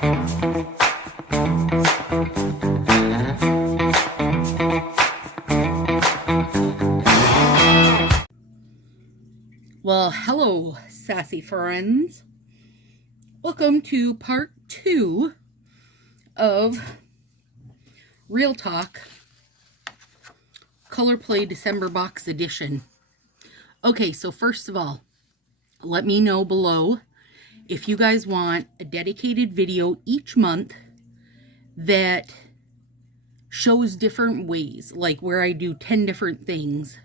Well, hello, Sassy friends. Welcome to part 2 of Real Talk Color Play December Box Edition. Okay, so first of all, let me know below if you guys want a dedicated video each month that shows different ways, like where I do 10 different things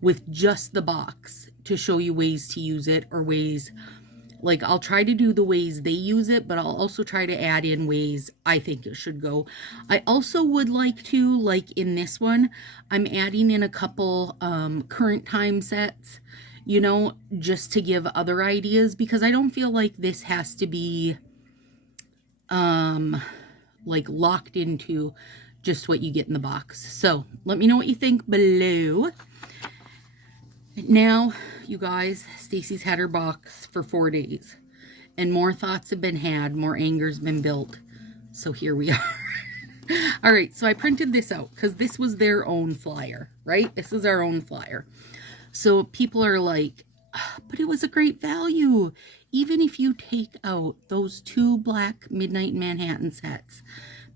with just the box to show you ways to use it, or ways, like I'll try to do the ways they use it, but I'll also try to add in ways I think it should go. I also would like to, like in this one, I'm adding in a couple current time sets, you know, just to give other ideas, because I don't feel like this has to be like locked into just what you get in the box. So let me know what you think below. Now, you guys, Stacy's had her box for 4 days, and more thoughts have been had, more anger's been built. So here we are. All right, so I printed this out because this was their own flyer, right? This is our own flyer. So people are like, but it was a great value. Even if you take out those 2 black Midnight in Manhattan sets,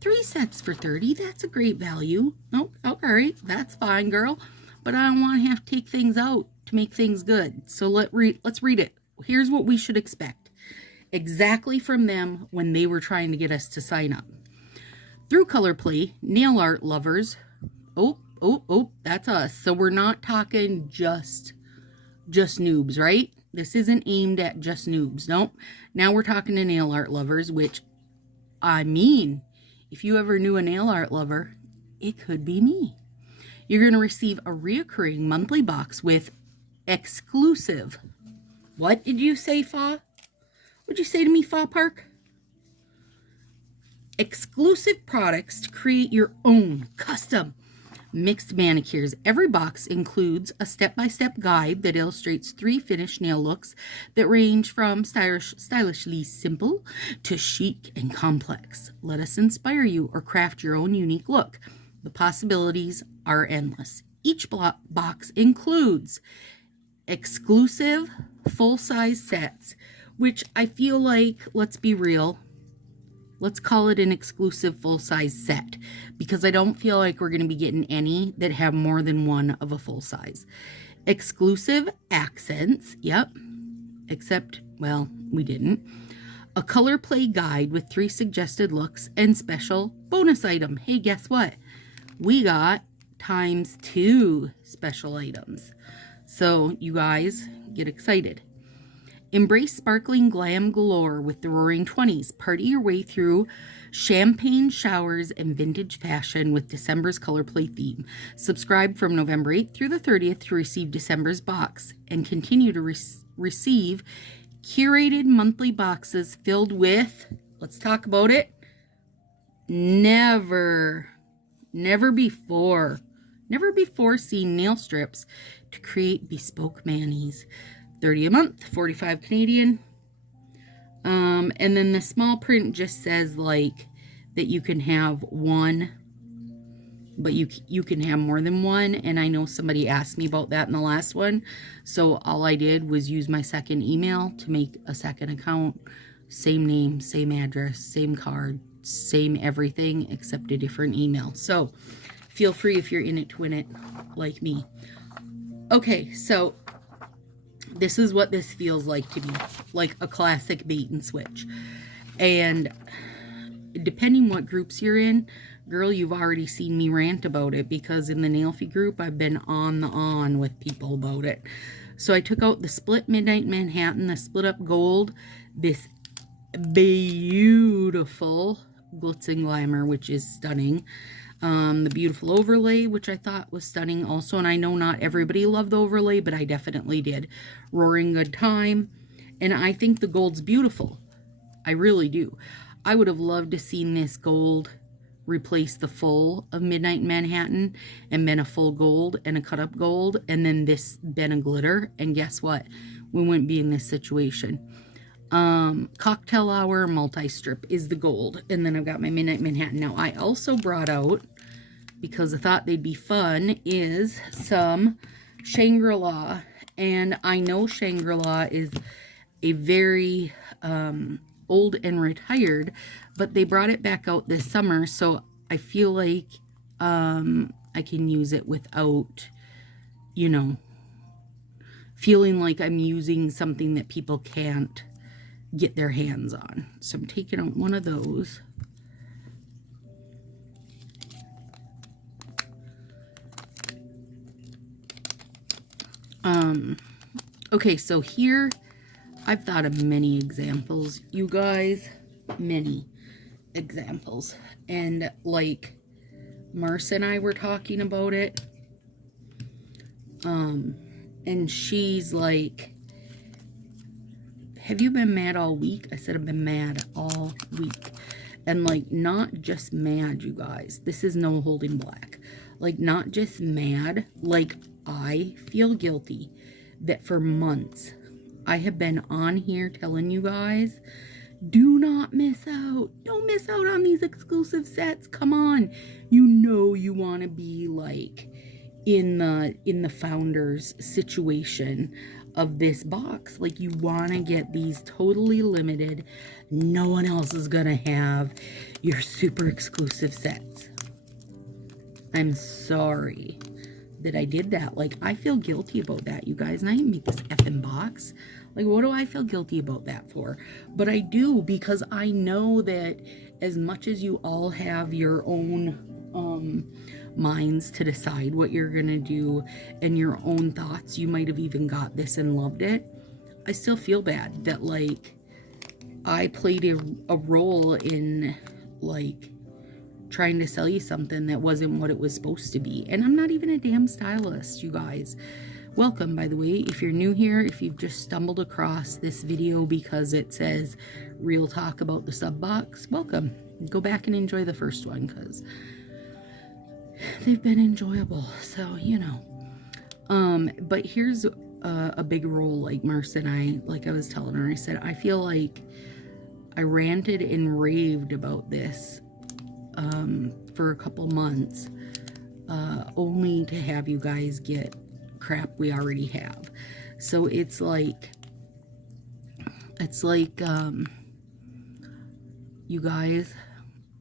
3 sets for $30, that's a great value. Oh, okay, that's fine, girl. But I don't want to have to take things out to make things good. So let's read it. Here's what we should expect exactly from them when they were trying to get us to sign up. Through Color Play, nail art lovers. Oh, that's us. So we're not talking just noobs, right? This isn't aimed at just noobs. Nope. Now we're talking to nail art lovers, which, I mean, if you ever knew a nail art lover, it could be me. You're going to receive a reoccurring monthly box with exclusive. What did you say, Fa? What'd you say to me, Fa Park? Exclusive products to create your own custom mixed manicures. Every box includes a step-by-step guide that illustrates 3 finished nail looks that range from stylishly simple to chic and complex. Let us inspire you or craft your own unique look. The possibilities are endless. Each box includes exclusive full-size sets, which I feel like, let's be real, let's call it an exclusive full-size set, because I don't feel like we're going to be getting any that have more than one of a full size. Exclusive accents, yep, except, well, we didn't. A color play guide with 3 suggested looks and special bonus item. Hey, guess what? We got ×2 special items. So you guys get excited. Embrace sparkling glam galore with the Roaring 20s. Party your way through champagne showers and vintage fashion with December's Color Play theme. Subscribe from November 8th through the 30th to receive December's box and continue to receive curated monthly boxes filled with, let's talk about it, never before seen nail strips to create bespoke manis. 30 a month, 45 Canadian. And then the small print just says like that you can have one, but you can have more than one. And I know somebody asked me about that in the last one. So all I did was use my second email to make a second account. Same name, same address, same card, same everything except a different email. So feel free if you're in it to win it like me. Okay, so this is what this feels like to me, like a classic bait and switch. And depending what groups you're in, girl, you've already seen me rant about it, because in the Nailfie group, I've been on with people about it. So I took out the split Midnight Manhattan, the split up gold, this beautiful glitz and glamour, which is stunning. The beautiful overlay, which I thought was stunning also. And I know not everybody loved the overlay, but I definitely did. Roaring Good Time. And I think the gold's beautiful. I really do. I would have loved to seen this gold replace the full of Midnight in Manhattan and been a full gold and a cut up gold, and then this been a glitter. And guess what? We wouldn't be in this situation. Cocktail Hour multi-strip is the gold. And then I've got my Midnight Manhattan. Now, I also brought out, because I thought they'd be fun, is some Shangri-La. And I know Shangri-La is a very old and retired, but they brought it back out this summer, so I feel like I can use it without, you know, feeling like I'm using something that people can't get their hands on. So I'm taking out one of those. Okay, so here I've thought of many examples, you guys, many examples. And like Marcia and I were talking about it. And she's like, have you been mad all week? I said, I've been mad all week. And like, not just mad, you guys. This is no holding back. Like, not just mad. Like, I feel guilty that for months I have been on here telling you guys, do not miss out. Don't miss out on these exclusive sets. Come on. You know you want to be like in the founder's situation of this box. Like, you want to get these totally limited. No one else is going to have your super exclusive sets. I'm sorry that I did that. Like, I feel guilty about that, you guys. And I didn't make this effing box. Like, what do I feel guilty about that for? But I do, because I know that as much as you all have your own minds to decide what you're gonna do and your own thoughts, you might have even got this and loved it, I still feel bad that like I played a role in like trying to sell you something that wasn't what it was supposed to be. And I'm not even a damn stylist, you guys. Welcome, by the way. If you're new here, if you've just stumbled across this video because it says real talk about the sub box, welcome. Go back and enjoy the first one, because they've been enjoyable. So, you know. But here's a big role, like Marcia and I, like I was telling her, I said, I feel like I ranted and raved about this for a couple months, only to have you guys get crap we already have. So it's like you guys,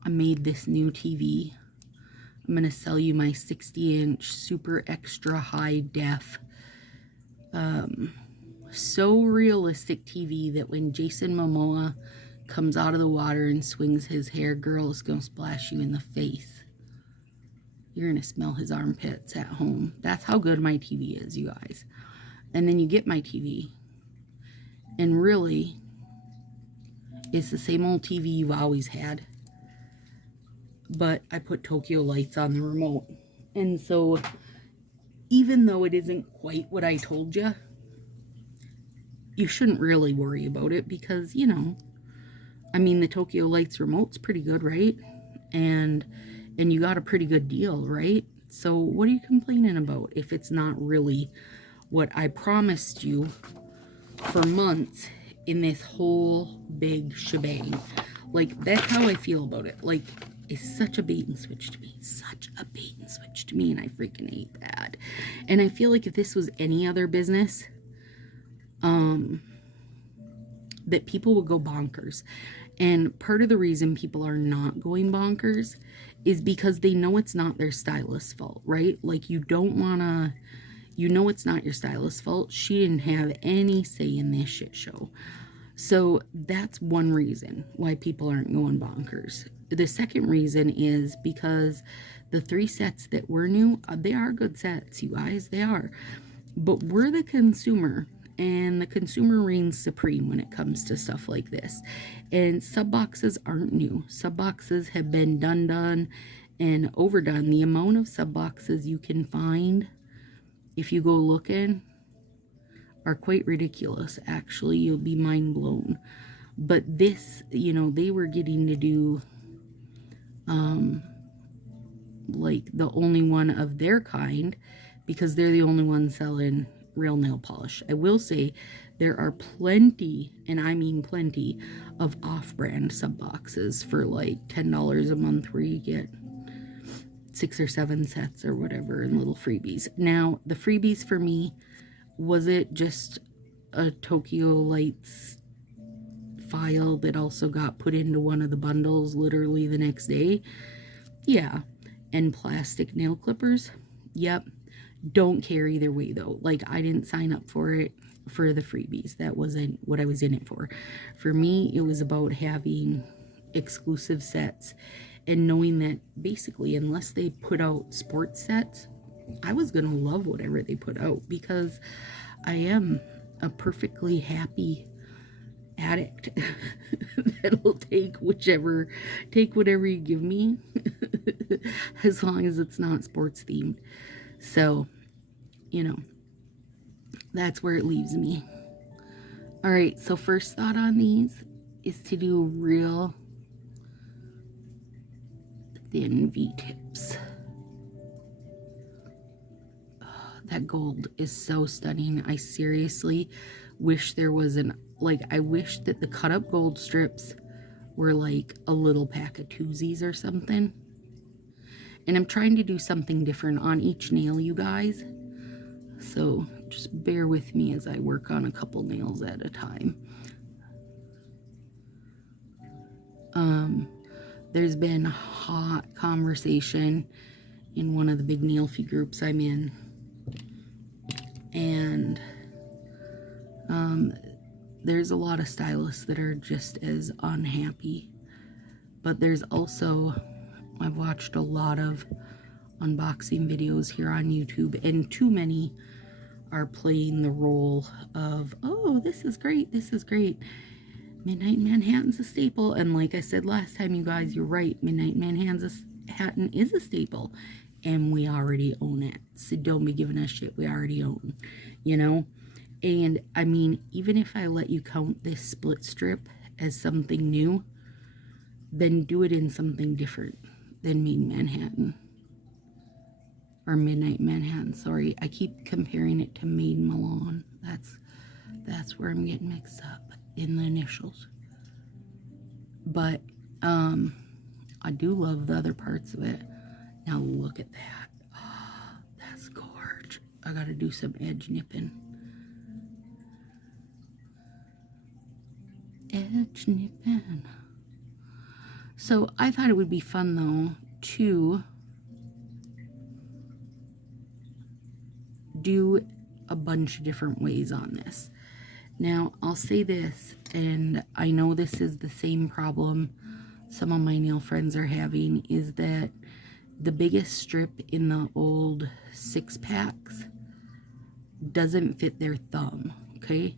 I made this new TV. I'm gonna sell you my 60-inch super extra high def so realistic TV that when Jason Momoa comes out of the water and swings his hair, girl, is gonna splash you in the face. You're gonna smell his armpits at home. That's how good my TV is, you guys. And then you get my TV, and really, it's the same old TV you've always had. But I put Tokyo lights on the remote. And so, even though it isn't quite what I told you, you shouldn't really worry about it, because, you know, I mean, the Tokyo lights remote's pretty good, right? And you got a pretty good deal, right? So what are you complaining about if it's not really what I promised you for months in this whole big shebang? Like, that's how I feel about it. Like, it's such a bait and switch to me. Such a bait and switch to me, and I freaking hate that. And I feel like if this was any other business, that people would go bonkers. And part of the reason people are not going bonkers is because they know it's not their stylist's fault, right? Like, you don't want to, you know it's not your stylist's fault. She didn't have any say in this shit show. So that's one reason why people aren't going bonkers. The second reason is because the 3 sets that were new, they are good sets, you guys, they are. But we're the consumer, and the consumer reigns supreme when it comes to stuff like this. And sub boxes aren't new. Sub boxes have been done and overdone. The amount of sub boxes you can find, if you go looking, are quite ridiculous. Actually, you'll be mind blown. But this, you know, they were getting to do like the only one of their kind, because they're the only ones selling real nail polish. I will say There are plenty, and I mean plenty, of off-brand sub boxes for like $10 a month where you get 6 or 7 sets or whatever and little freebies. Now, the freebies for me, was it just a Tokyo Lights file that also got put into one of the bundles literally the next day? Yeah. And plastic nail clippers? Yep. Don't care either way though. Like, I didn't sign up for it for the freebies. That wasn't what I was in it for. For me, it was about having exclusive sets and knowing that basically, unless they put out sports sets, I was going to love whatever they put out, because I am a perfectly happy addict that'll take whatever you give me as long as it's not sports themed. So, you know, that's where it leaves me. All right, so first thought on these is to do real thin V-tips. That gold is so stunning. I seriously wish there was I wish that the cut up gold strips were like a little pack of twosies or something. And I'm trying to do something different on each nail, you guys. So just bear with me as I work on a couple nails at a time. There's been hot conversation in one of the big nailfy groups I'm in. And there's a lot of stylists that are just as unhappy. But there's also, I've watched a lot of unboxing videos here on YouTube, and too many are playing the role of, oh, this is great, this is great. Midnight Manhattan's a staple. And like I said last time, you guys, you're right. Midnight Manhattan is a staple. And we already own it. So don't be giving us shit we already own, you know? And I mean, even if I let you count this split strip as something new, then do it in something different than Made in Manhattan. Or Midnight Manhattan, sorry. I keep comparing it to Made in Milan. That's where I'm getting mixed up in the initials. But I do love the other parts of it. Now look at that. Oh, that's gorge. I gotta do some edge nipping. Edge nipping. So I thought it would be fun though to do a bunch of different ways on this. Now I'll say this, and I know this is the same problem some of my nail friends are having, is that the biggest strip in the old 6-packs doesn't fit their thumb, okay?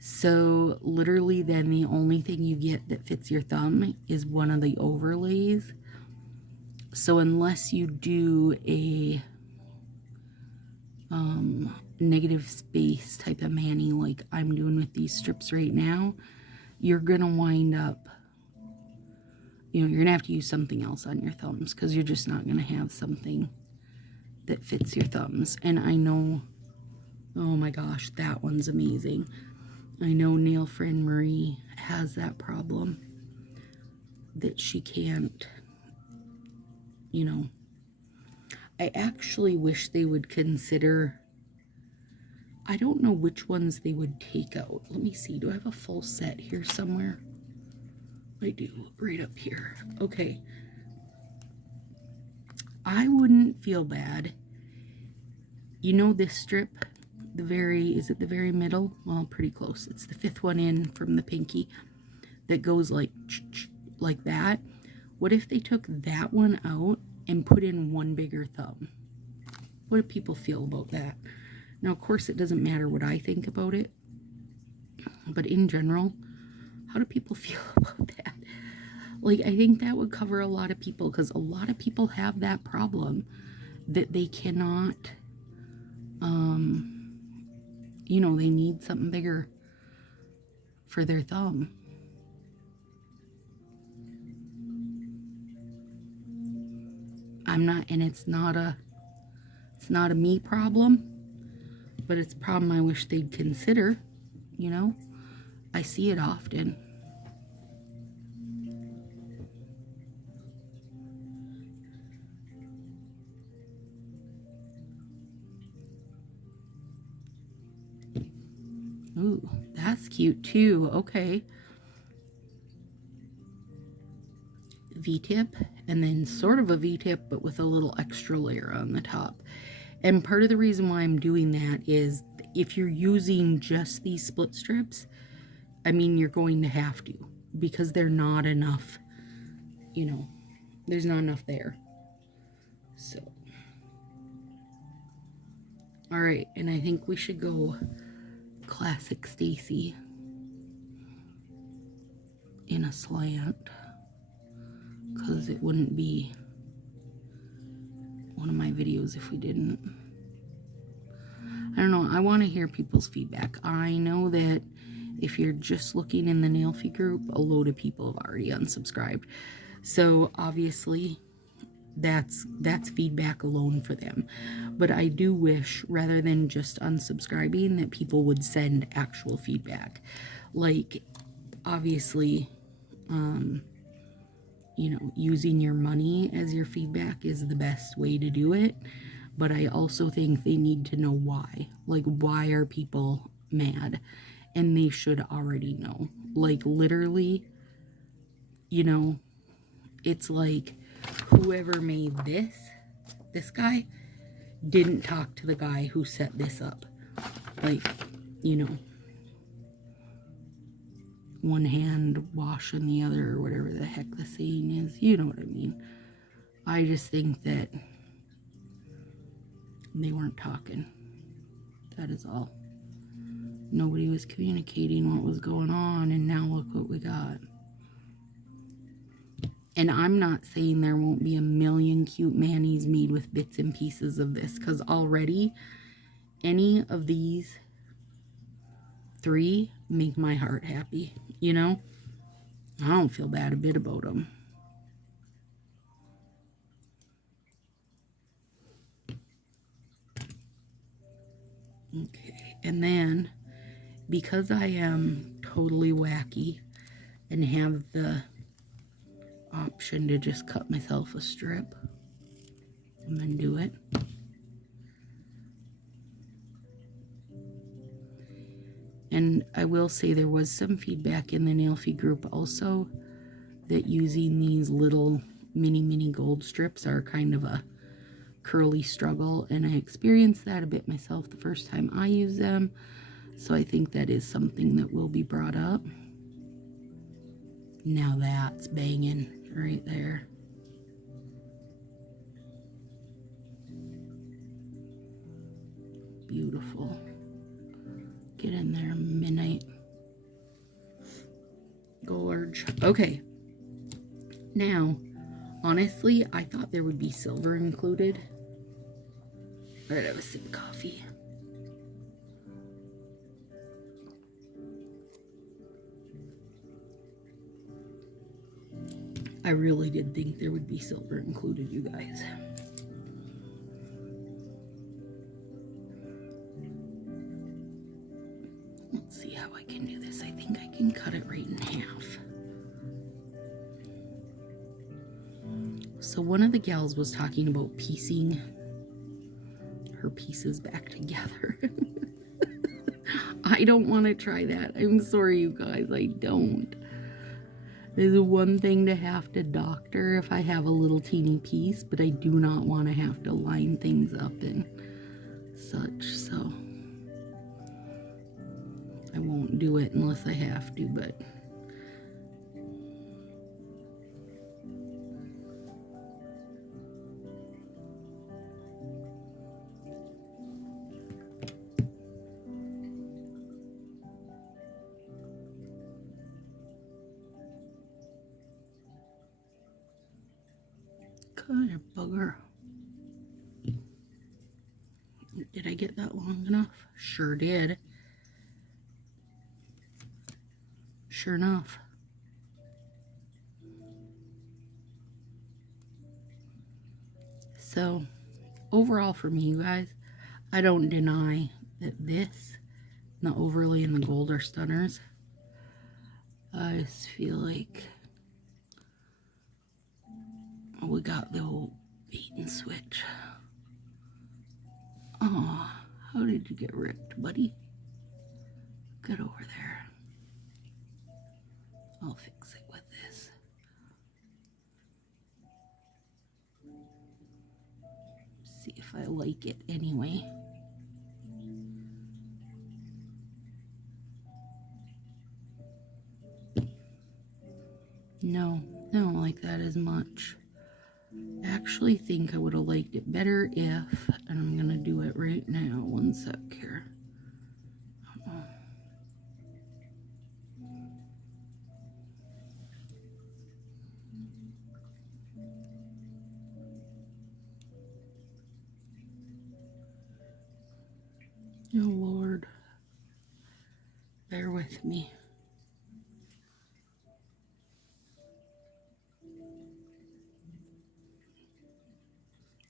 So literally then the only thing you get that fits your thumb is one of the overlays. So unless you do a negative space type of mani like I'm doing with these strips right now, you're gonna wind up, you know, you're gonna have to use something else on your thumbs, because you're just not gonna have something that fits your thumbs. And I know, oh my gosh, that one's amazing. I know nail friend Marie has that problem, that she can't, you know. I actually wish they would consider, I don't know which ones they would take out. Let me see, do I have a full set here somewhere? I do, right up here. Okay. I wouldn't feel bad. You know this strip, is it the very middle? Well, pretty close. It's the 5th one in from the pinky that goes like that. What if they took that one out and put in one bigger thumb? What do people feel about that? Now, of course, it doesn't matter what I think about it, but in general, how do people feel about that? Like, I think that would cover a lot of people, because a lot of people have that problem, that they cannot, you know, they need something bigger for their thumb. And it's not a me problem, but it's a problem I wish they'd consider. you know? I see it often. Ooh, that's cute too. Okay. V-tip, and then sort of a V-tip, but with a little extra layer on the top. And part of the reason why I'm doing that is if you're using just these split strips, I mean, you're going to have to, because they're not enough, you know, there's not enough there. So, all right, and I think we should go classic Stacy in a slant, because it wouldn't be one of my videos if we didn't. I don't know, I want to hear people's feedback. I know that if you're just looking in the nail fee group, a load of people have already unsubscribed. So obviously that's feedback alone for them. But I do wish, rather than just unsubscribing, that people would send actual feedback. Like, obviously, you know, using your money as your feedback is the best way to do it. But I also think they need to know why. Like, why are people mad? And they should already know. Like, literally, you know, it's like whoever made this guy didn't talk to the guy who set this up. Like, you know, one hand washing the other, or whatever the heck the saying is. You know what I mean. I just think that they weren't talking. That is all. Nobody was communicating what was going on, and now look what we got. And I'm not saying there won't be a million cute manis made with bits and pieces of this, because already any of these 3 make my heart happy, you know? I don't feel bad a bit about them. Okay, and then because I am totally wacky and have the option to just cut myself a strip and then do it, and I will say there was some feedback in the nail fee group also that using these little mini gold strips are kind of a curly struggle, and I experienced that a bit myself the first time I used them. So I think that is something that will be brought up. Now that's banging right there. Beautiful. Get in there, midnight. Gorge. Okay. Now, honestly, I thought there would be silver included. All right, have a sip of coffee. I really did think there would be silver included, you guys. Let's see how I can do this. I think I can cut it right in half. So one of the gals was talking about piecing her pieces back together. I don't want to try that. I'm sorry, you guys. I don't. There's one thing to have to doctor if I have a little teeny piece, but I do not want to have to line things up and such, so I won't do it unless I have to, but kind of bugger. Did I get that long enough? Sure did. Sure enough. So, overall for me, you guys, I don't deny that this The overlay and the gold are stunners. I just feel like we got the old bait and switch. Oh, how did you get ripped, buddy? Get over there. I'll fix it with this. See if I like it anyway. No, I don't like that as much. I actually think I would have liked it better if, and I'm gonna do it right now, one sec here. Oh Lord, bear with me.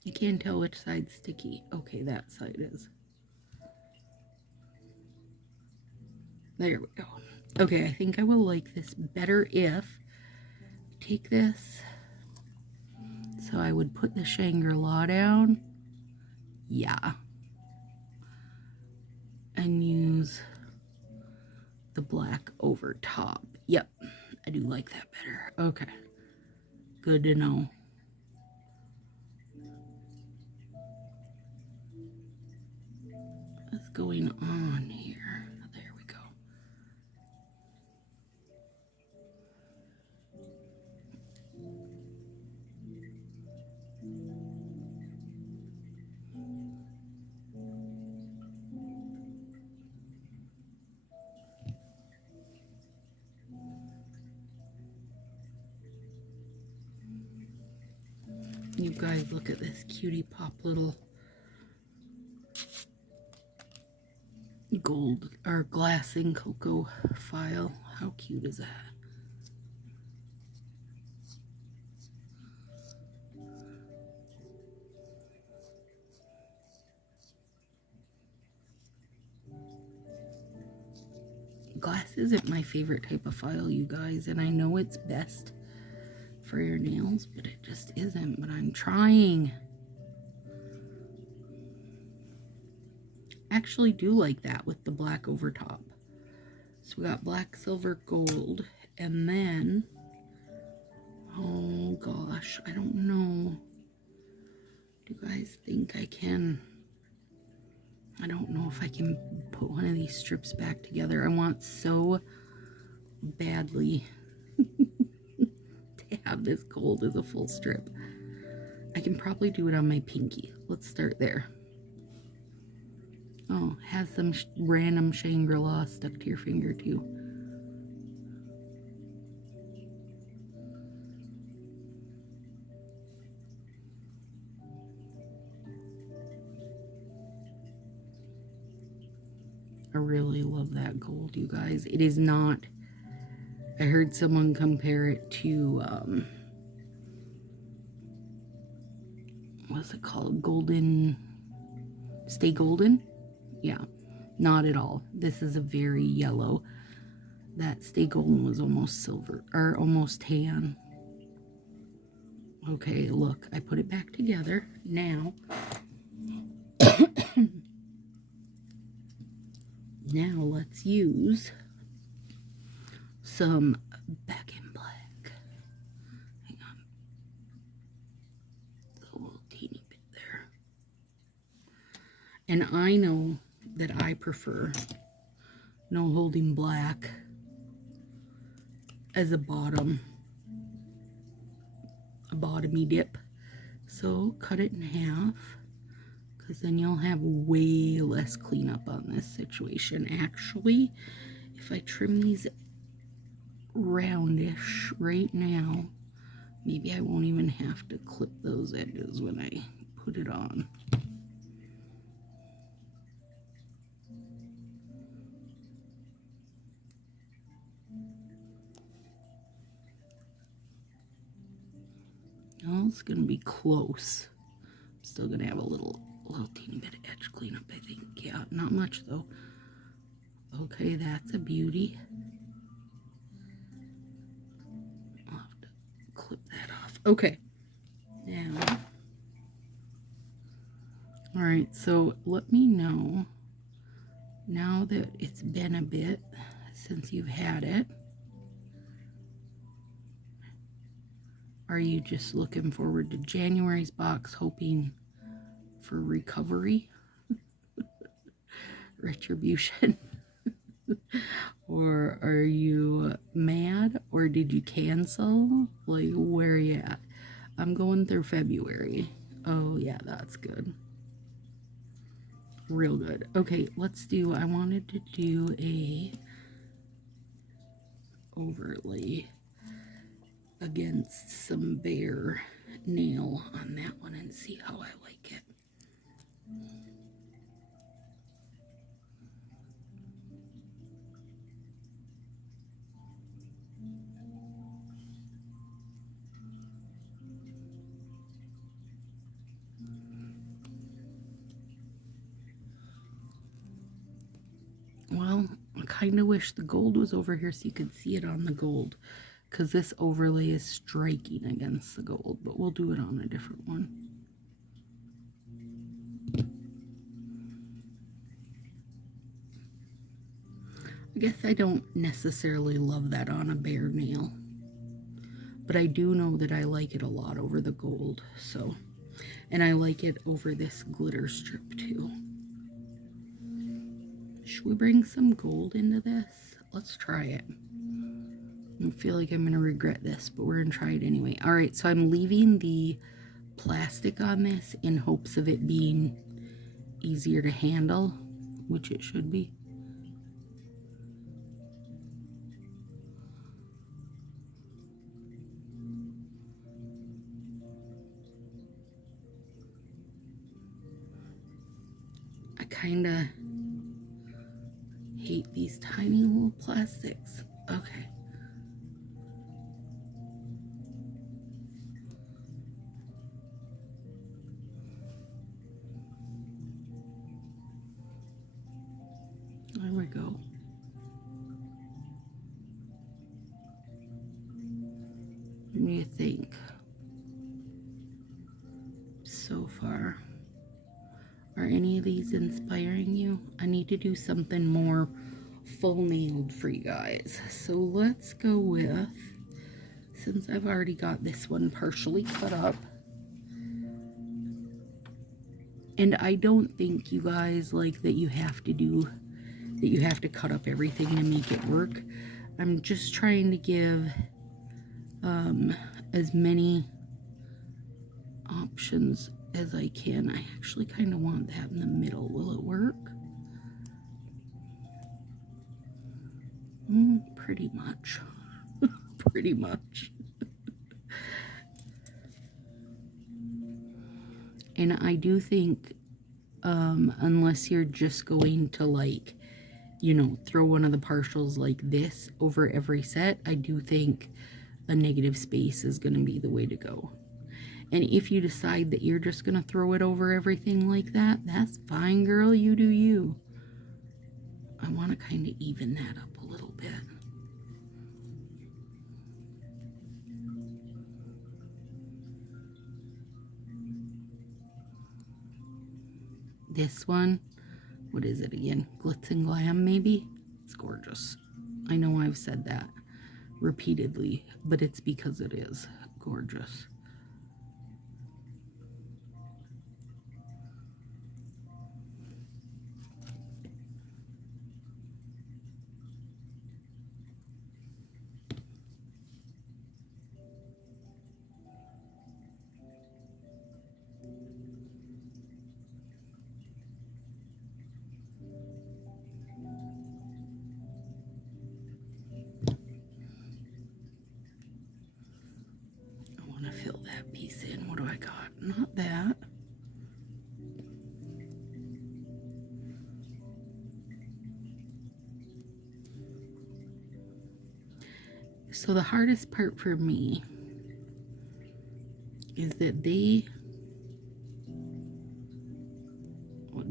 You can't tell which side's sticky. Okay, that side is. There we go. Okay, I think I will like this better if I take this. So I would put the Shangri-La down. Yeah. And use the black over top. Yep, I do like that better. Okay, good to know. What's going on here? There we go. You guys, look at this cutie pop little gold or glassing cocoa file. How cute is that? Glass isn't my favorite type of file, you guys, and I know it's best for your nails, but it just isn't. But I'm trying. Actually do like that with the black over top. So we got black, silver, gold, and then, oh gosh, I don't know. Do you guys think I can? I don't know if I can put one of these strips back together. I want so badly to have this gold as a full strip. I can probably do it on my pinky. Let's start there. Oh, has some random Shangri-La stuck to your finger too. I really love that gold, you guys. It is not, I heard someone compare it to, what's it called? Golden, Stay Golden? Yeah, not at all. This is a very yellow. That Stay Golden was almost silver, or almost tan. Okay, look, I put it back together. Now, now let's use some Back in Black. Hang on. A little teeny bit there. And I know that I prefer No Holding Black as a bottomy dip. So cut it in half, because then you'll have way less cleanup on this situation. Actually, if I trim these roundish right now, maybe I won't even have to clip those edges when I put it on. Well, it's gonna be close. I'm still gonna have a little teeny bit of edge cleanup, I think. Yeah, not much though. Okay, that's a beauty. I'll have to clip that off. Okay. Now, all right, so let me know now that it's been a bit since you've had it. Are you just looking forward to January's box, hoping for recovery, retribution? Or are you mad, or did you cancel? Like, where are you at? I'm going through February. Oh yeah, that's good. Real good. Okay, I wanted to do a overlay against some bare nail on that one and see how I like it. Well, I kind of wish the gold was over here so you could see it on the gold, because this overlay is striking against the gold, but we'll do it on a different one. I guess I don't necessarily love that on a bare nail, but I do know that I like it a lot over the gold, so, and I like it over this glitter strip too. Should we bring some gold into this? Let's try it. I feel like I'm gonna regret this, but we're gonna try it anyway. All right, so I'm leaving the plastic on this in hopes of it being easier to handle, which it should be. I kind of hate these tiny little plastics. Okay. There we go. What do you think so far? Are any of these inspiring you? I need to do something more full nailed for you guys. So let's go with, since I've already got this one partially cut up, and I don't think you guys like that you have to cut up everything to make it work. I'm just trying to give as many options as I can. I actually kind of want that in the middle. Will it work? Pretty much. Pretty much. And I do think, unless you're just going to, like, you know, throw one of the partials like this over every set, I do think a negative space is going to be the way to go. And if you decide that you're just going to throw it over everything like that, that's fine, girl. You do you. I want to kind of even that up a little bit. This one, what is it again? Glitz and Glam, maybe? It's gorgeous. I know I've said that repeatedly, but it's because it is gorgeous. Fill that piece in. What do I got? Not that. So the hardest part for me is that they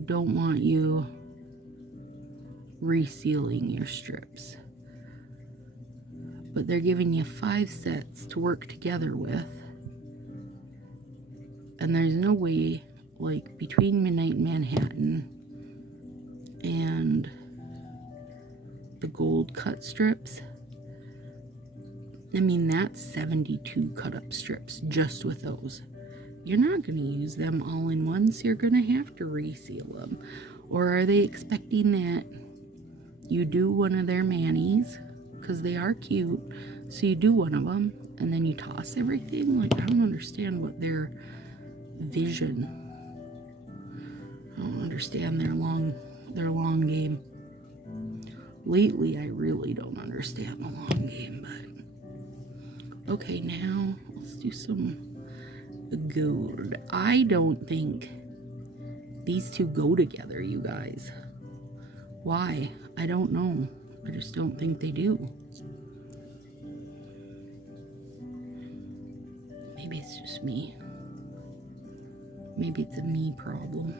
don't want you resealing your strips. But they're giving you 5 sets to work together with. And there's no way, like, between Midnight in Manhattan and the gold cut strips, I mean, that's 72 cut up strips just with those. You're not going to use them all in one, so you're going to have to reseal them. Or are they expecting that you do one of their manis, because they are cute, so you do one of them and then you toss everything? Like, I don't understand what their vision. I don't understand their long game. Lately, I really don't understand the long game, but okay, now let's do some gold. I don't think these two go together, you guys. Why? I don't know. I just don't think they do. Maybe it's just me. Maybe it's a me problem.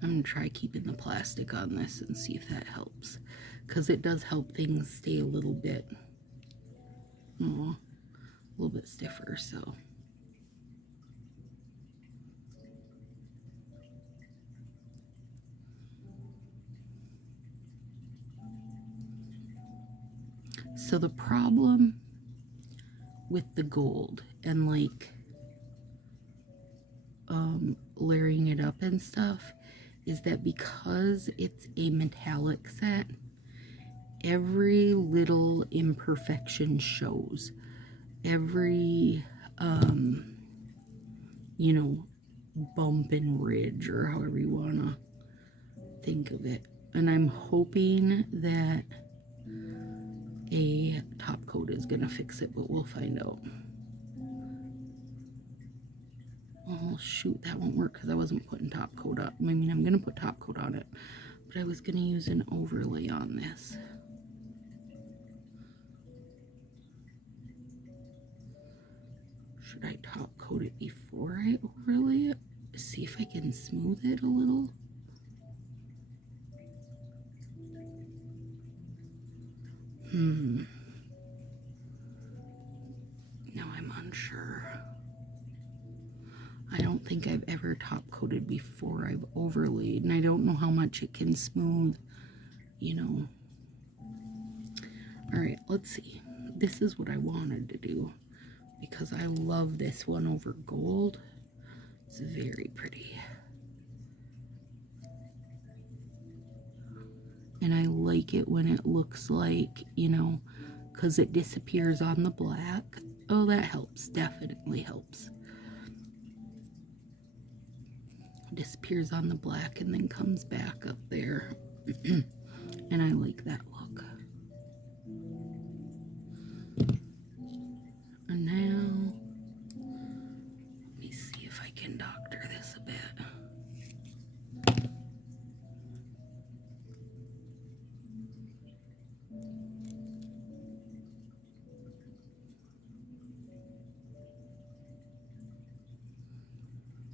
I'm going to try keeping the plastic on this and see if that helps. Because it does help things stay a little bit, stiffer, so. So the problem with the gold and like layering it up and stuff is that because it's a metallic set, every little imperfection shows. Every, you know, bump and ridge, or however you want to think of it. And I'm hoping that a top coat is going to fix it, but we'll find out. Oh shoot, that won't work because I wasn't putting top coat on. I mean, I'm going to put top coat on it, but I was going to use an overlay on this. Should I top coat it before I overlay it? See if I can smooth it a little. Now I'm unsure. I don't think I've ever top coated before I've overlaid, and I don't know how much it can smooth, you know. All right, let's see. This is what I wanted to do because I love this one over gold. It's very pretty. And I like it when it looks like, you know, because it disappears on the black. Oh, that helps. Definitely helps. Disappears on the black and then comes back up there. And I like that look. And now, let me see if I can doctor this a bit.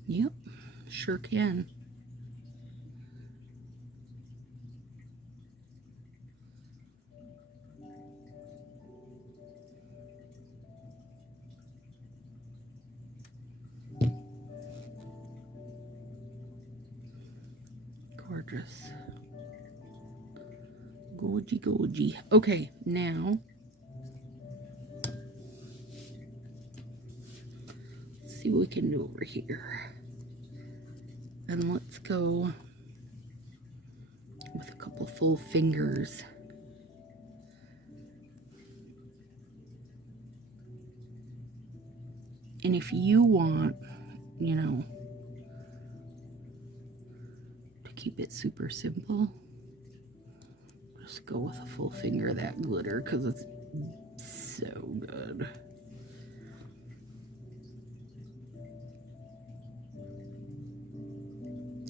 Yep, sure can. Gorgeous. Gorgy, gorgy. Okay, now let's see what we can do over here. And let's go with a couple full fingers. And if you want, you know, to keep it super simple, just just go with a full finger of that glitter because it's so good.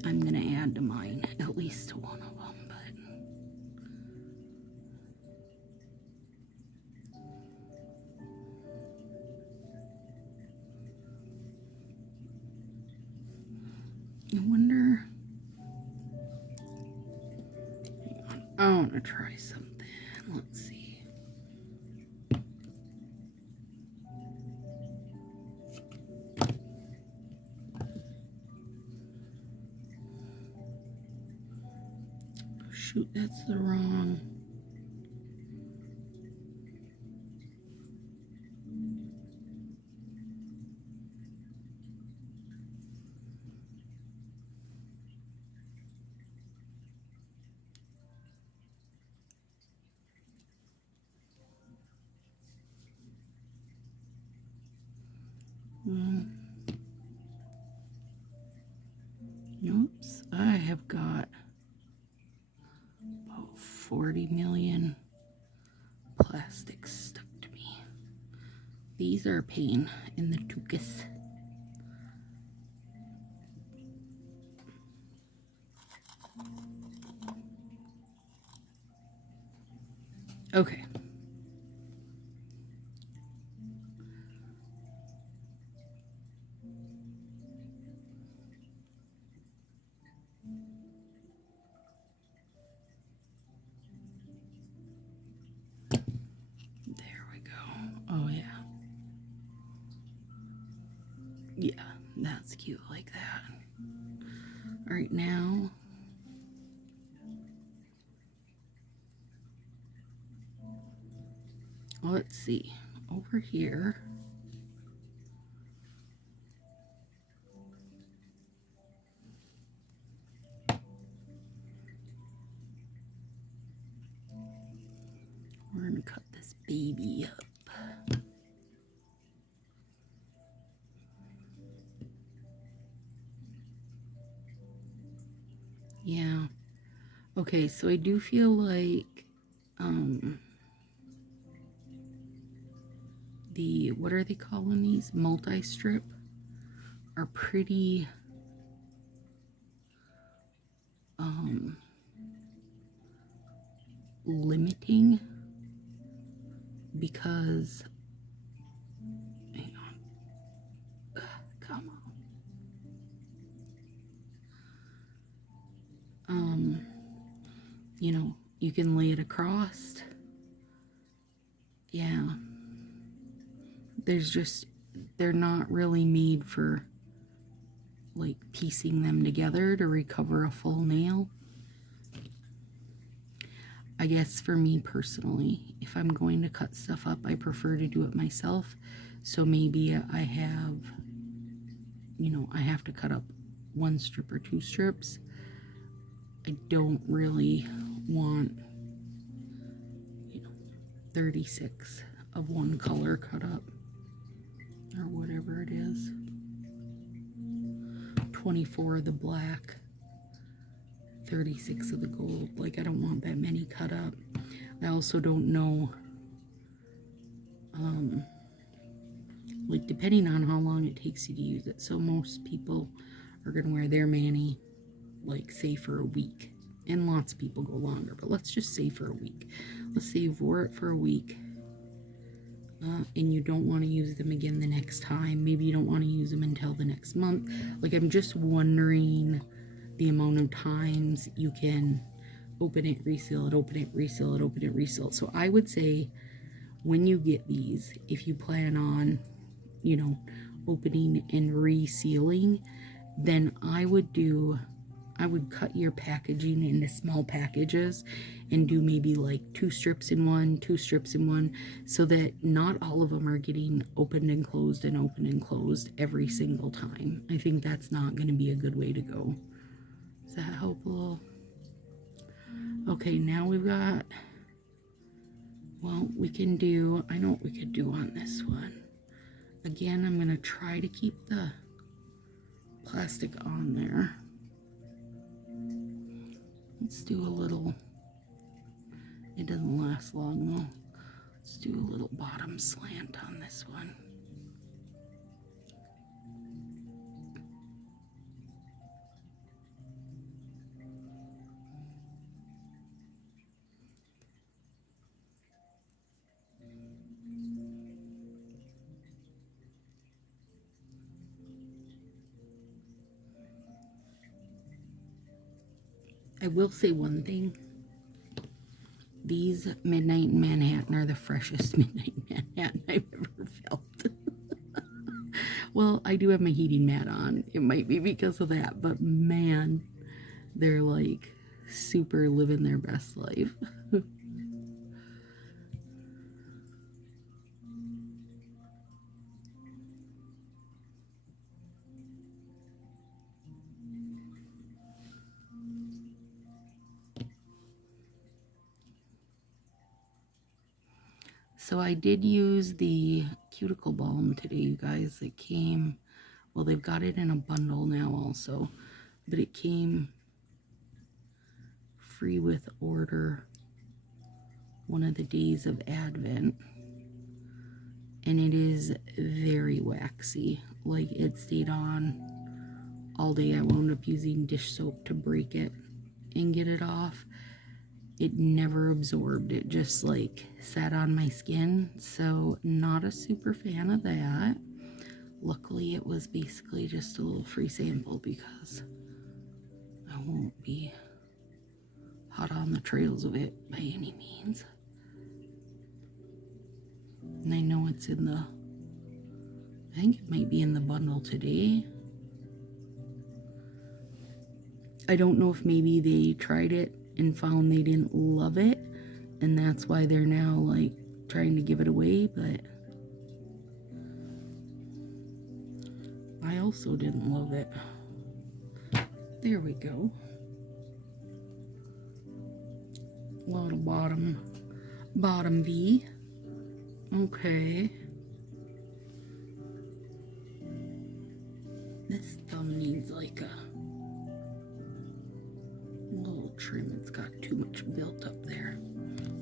I'm going to add to mine at least to one of them, I wonder. I want to try something. Let's see. Shoot, that's the wrong. Oops, I have got about 40 million plastics stuck to me. These are a pain in the tuchus. Okay. There we go. Oh yeah. Yeah, that's cute like that. All right, now let's see. Over here, we're going to cut this baby up. Yeah. Okay, so I do feel like the, what are they calling these? Multi-strip are pretty limiting because, hang on, come on. You know, you can lay it across. Yeah. There's just, they're not really made for like piecing them together to recover a full nail. I guess for me personally, if I'm going to cut stuff up, I prefer to do it myself. So maybe I have, you know, I have to cut up 1 strip or 2 strips. I don't really want, you know, 36 of one color cut up, or whatever it is. 24 of the black, 36 of the gold. Like, I don't want that many cut up. I also don't know, like, depending on how long it takes you to use it. So most people are going to wear their mani, like, say for a week. And lots of people go longer, but let's just say for a week. Let's say you've wore it for a week, and you don't want to use them again the next time. Maybe you don't want to use them until the next month. Like, I'm just wondering the amount of times you can open it, reseal it, open it, reseal it, open it, reseal it. So I would say when you get these, if you plan on, you know, opening and resealing, then I would cut your packaging into small packages and do maybe like 2 strips in one, 2 strips in one, so that not all of them are getting opened and closed and opened and closed every single time. I think that's not going to be a good way to go. Does that help a little? Okay, now we've got, well, we can do, I know what we could do on this one. Again, I'm going to try to keep the plastic on there. Let's do a little It doesn't last long though. Let's do a little bottom slant on this one. I will say one thing. These Midnight in Manhattan are the freshest Midnight in Manhattan I've ever felt. Well, I do have my heating mat on. It might be because of that, but man, they're like super living their best life. So I did use the cuticle balm today, you guys. It came, well, they've got it in a bundle now also, but it came free with order one of the days of Advent. And it is very waxy. Like, it stayed on all day. I wound up using dish soap to break it and get it off. It never absorbed. It just like sat on my skin. So not a super fan of that. Luckily it was basically just a little free sample because I won't be hot on the trails of it by any means. And I know it's in the, I think it might be in the bundle today. I don't know if maybe they tried it and found they didn't love it, and that's why they're now like trying to give it away, but I also didn't love it. There we go. Little bottom V. Okay. This thumb needs like a little trim. It's got too much built up there.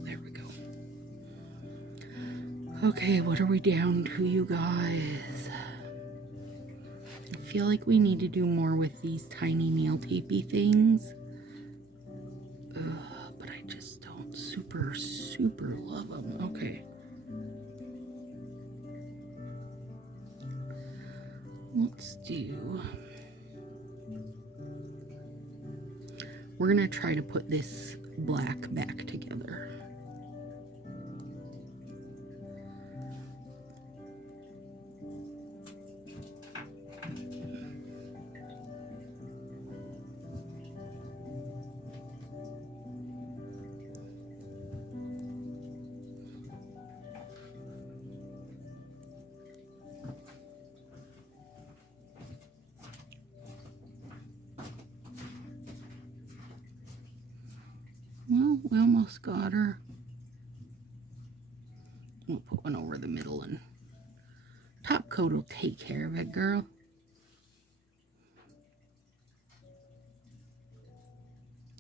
There we go. Okay, what are we down to, you guys? I feel like we need to do more with these tiny nail tapey things. But I just don't super love them. Okay. Let's do... We're gonna try to put this black back together. Well, we almost got her. We'll put one over the middle, and top coat will take care of it, girl.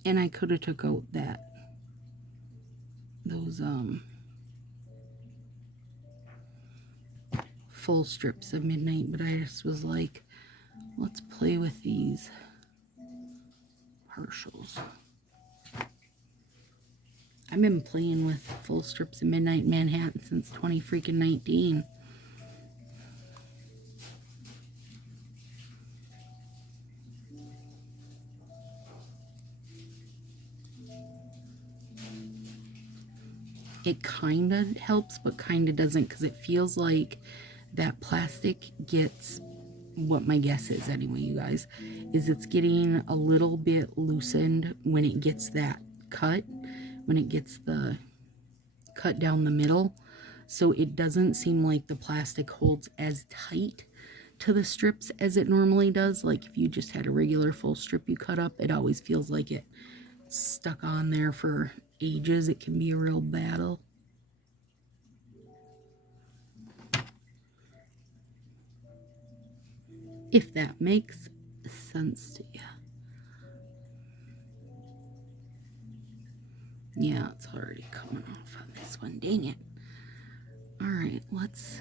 And I could have took out those full strips of Midnight, but I just was like, let's play with these partials. I've been playing with full strips of Midnight Manhattan since 2019. It kind of helps, but kind of doesn't, because it feels like that plastic gets, what my guess is anyway, you guys, is it's getting a little bit loosened when it gets that cut. When it gets the cut down the middle, so it doesn't seem like the plastic holds as tight to the strips as it normally does. Like if you just had a regular full strip you cut up, it always feels like it stuck on there for ages. It can be a real battle. If that makes sense to you. Yeah, it's already coming off on this one. Dang it. All right, let's...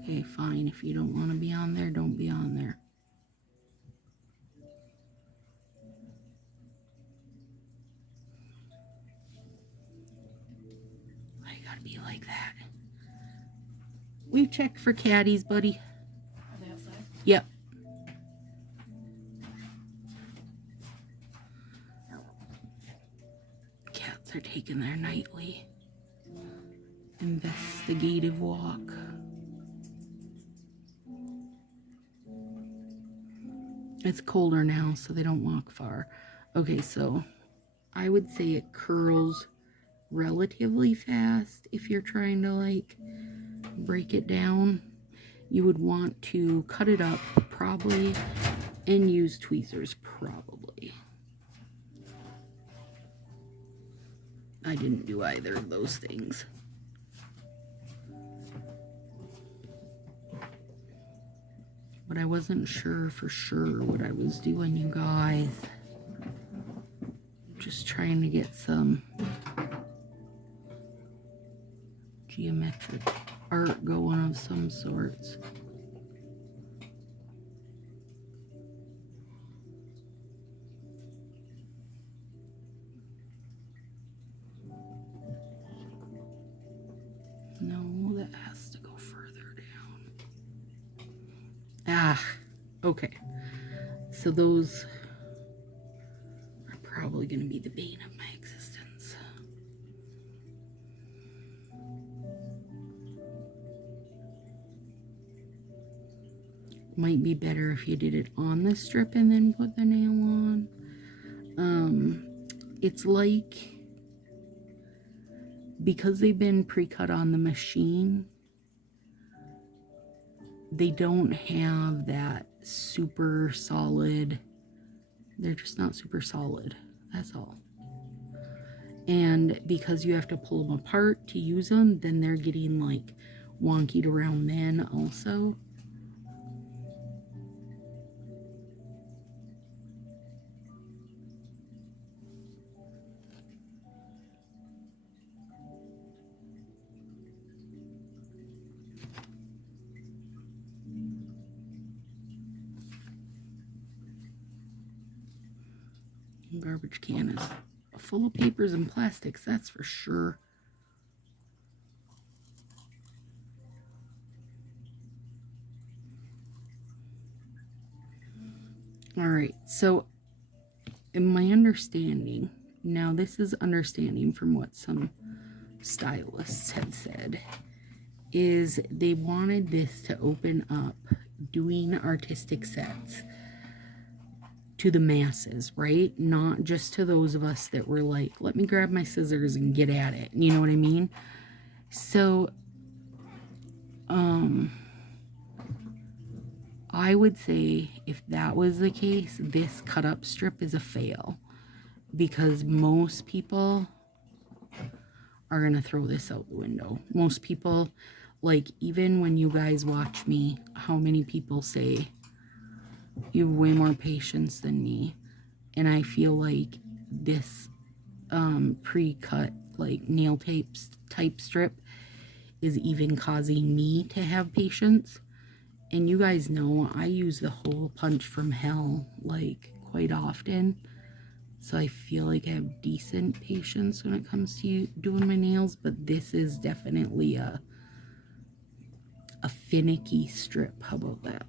Okay, fine. If you don't want to be on there, don't be on there. I gotta be like that. We checked for caddies, buddy. Are they outside? Yep. Cats are taking their nightly investigative walk. It's colder now, so they don't walk far. Okay, so I would say it curls relatively fast. If you're trying to like break it down, you would want to cut it up probably and use tweezers probably. I didn't do either of those things. But I wasn't sure for sure what I was doing, you guys. Just trying to get some geometric art going of some sorts. No, that has to go further down. Ah, okay. So those are probably going to be the bane of my existence. Might be better if you did it on the strip and then put the nail on. It's like, because they've been pre-cut on the machine, they don't have that super solid, they're just not super solid, that's all. And because you have to pull them apart to use them, then they're getting like wonkied around then also. Garbage can is full of papers and plastics, that's for sure. All right, so in my understanding, now this is understanding from what some stylists have said, is they wanted this to open up doing artistic sets to the masses, right? Not just to those of us that were like, let me grab my scissors and get at it. You know what I mean? So, I would say if that was the case, this cut up strip is a fail, because most people are going to throw this out the window. Most people, like, even when you guys watch me, how many people say, you have way more patience than me? And I feel like this pre-cut, like, nail type strip is even causing me to have patience. And you guys know I use the hole punch from hell, like, quite often. So I feel like I have decent patience when it comes to doing my nails. But this is definitely a finicky strip. How about that?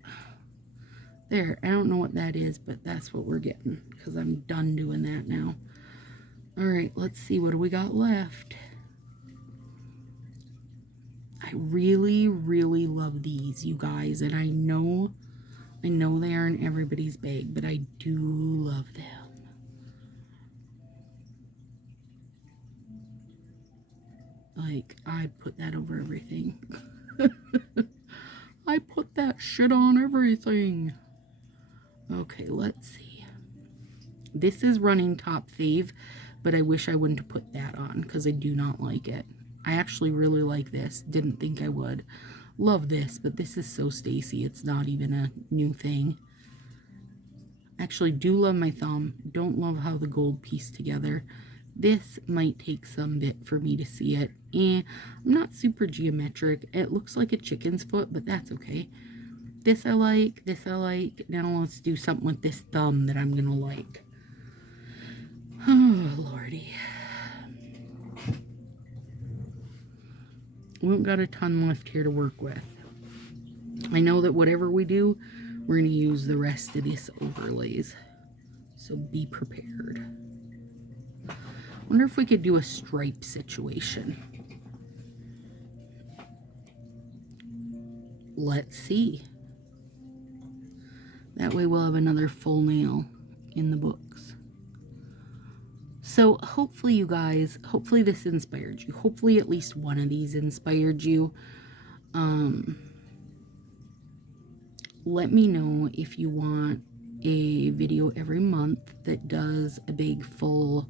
There, I don't know what that is, but that's what we're getting, because I'm done doing that now. All right, let's see, what do we got left? I really, really love these, you guys, and I know they aren't everybody's bag, but I do love them. Like, I'd put that over everything. I put that shit on everything. Okay, let's see. This is running top fave, but I wish I wouldn't have put that on because I do not like it. I actually really like this. Didn't think I would. Love this, but this is so Stacy. It's not even a new thing. Actually, do love my thumb. Don't love how the gold pieced together. This might take some bit for me to see it. I'm not super geometric. It looks like a chicken's foot, but that's okay. This I like. This I like. Now let's do something with this thumb that I'm going to like. Oh, Lordy. We haven't got a ton left here to work with. I know that whatever we do, we're going to use the rest of this overlays. So be prepared. Wonder if we could do a stripe situation. Let's see. That way we'll have another full nail in the books. So hopefully you guys, hopefully this inspired you. Hopefully at least one of these inspired you. Let me know if you want a video every month that does a big full,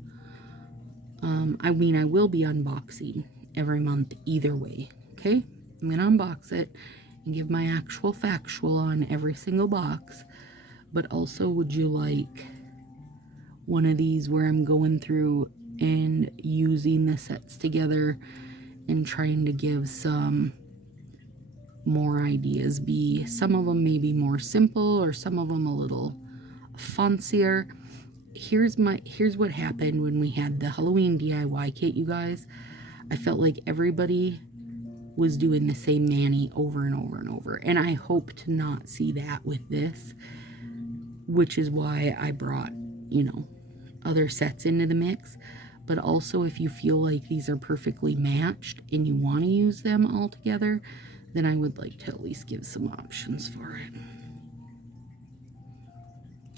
I mean, I will be unboxing every month either way, okay? I'm going to unbox it and give my actual factual on every single box. But also, would you like one of these where I'm going through and using the sets together and trying to give some more ideas? Some of them may be more simple, or some of them a little fancier. Here's what happened when we had the Halloween DIY kit, you guys. I felt like everybody was doing the same Manny over and over and over, and I hope to not see that with this, which is why I brought, you know, other sets into the mix. But also, if you feel like these are perfectly matched and you want to use them all together, then I would like to at least give some options for it.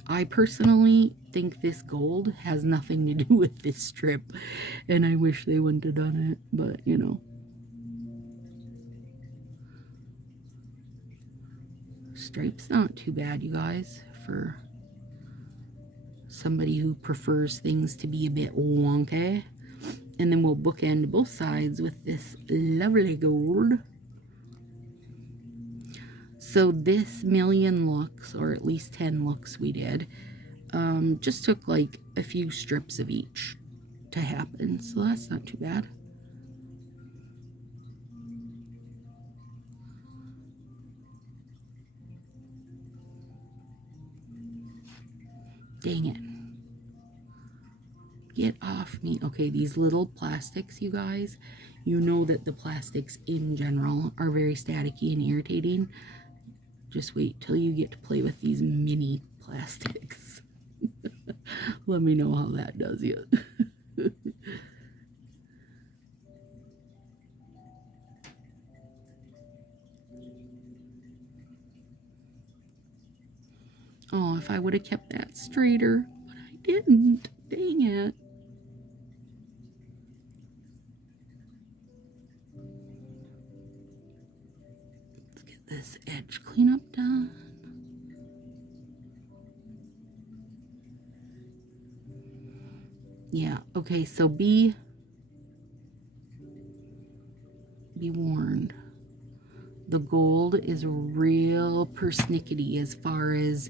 I personally think this gold has nothing to do with this strip, and I wish they wouldn't have done it, but you know. Stripe's not too bad, you guys, for somebody who prefers things to be a bit wonky. And then we'll bookend both sides with this lovely gold. So this million looks, or at least 10 looks we did, just took like a few strips of each to happen. So that's not too bad. Dang it. Get off me. Okay, these little plastics, you guys, you know that the plastics in general are very staticky and irritating. Just wait till you get to play with these mini plastics. Let me know how that does you. Oh, if I would have kept that straighter, but I didn't. Dang it. Let's get this edge cleanup done. Yeah, okay, so be warned. The gold is real persnickety as far as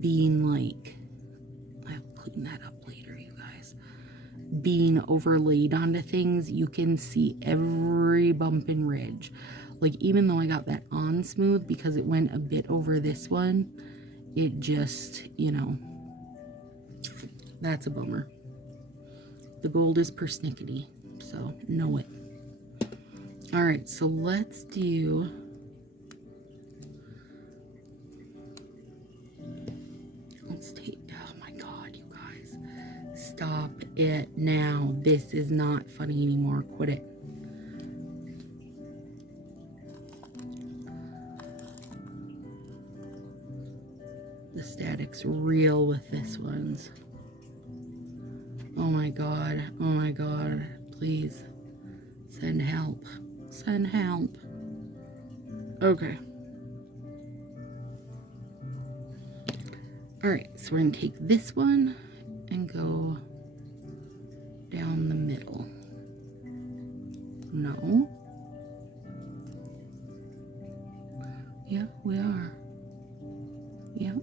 being like, I'll clean that up later, you guys, being overlaid onto things. You can see every bump and ridge. Like, even though I got that on smooth because it went a bit over this one, it just, you know, that's a bummer. The gold is persnickety, so know it. All right, so let's do, oh my God, you guys, stop it now. This is not funny anymore. Quit it. The static's real with this one's. Oh my God, oh my God, please send help. Send help. Okay. Alright, so we're going to take this one and go down the middle. No. Yeah, we are. Yep.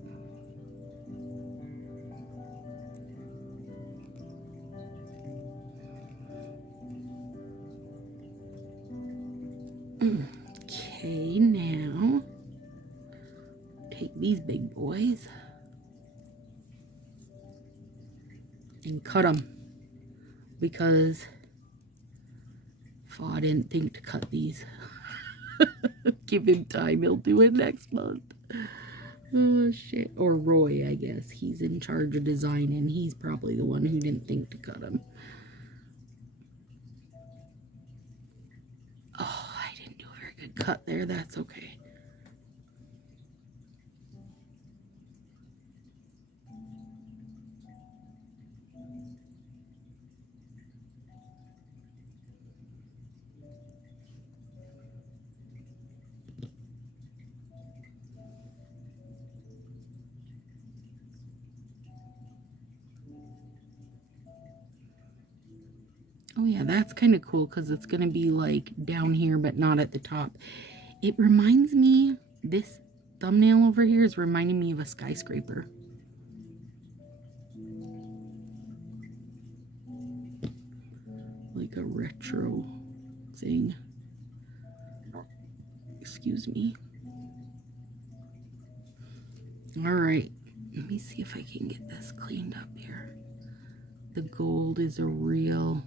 Okay, now take these big boys and cut them, because I didn't think to cut these. Give him time, he'll do it next month. Oh shit. Or Roy, I guess. He's in charge of design, and he's probably the one who didn't think to cut them. Oh, I didn't do a very good cut there. That's okay. Oh yeah, that's kind of cool, because it's going to be like down here but not at the top. It reminds me, this thumbnail over here is reminding me of a skyscraper. Like a retro thing. Excuse me. All right, let me see if I can get this cleaned up here. The gold is a real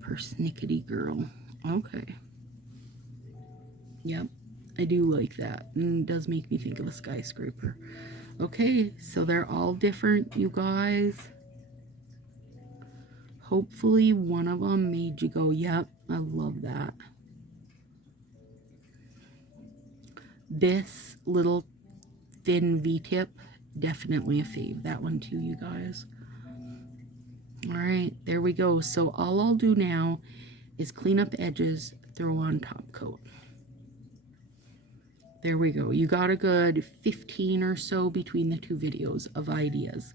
persnickety girl. Okay. Yep, I do like that. And it does make me think of a skyscraper. Okay, so they're all different, you guys. Hopefully one of them made you go, yep, I love that. This little thin V-tip, definitely a fave. That one too, you guys. All right, there we go. So all I'll do now is clean up edges, throw on top coat. There we go. You got a good 15 or so between the two videos of ideas.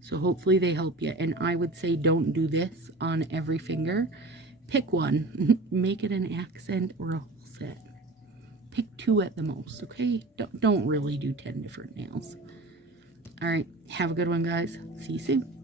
So hopefully they help you. And I would say don't do this on every finger. Pick one. Make it an accent or a whole set. Pick 2 at the most, okay? Don't really do 10 different nails. All right, have a good one, guys. See you soon.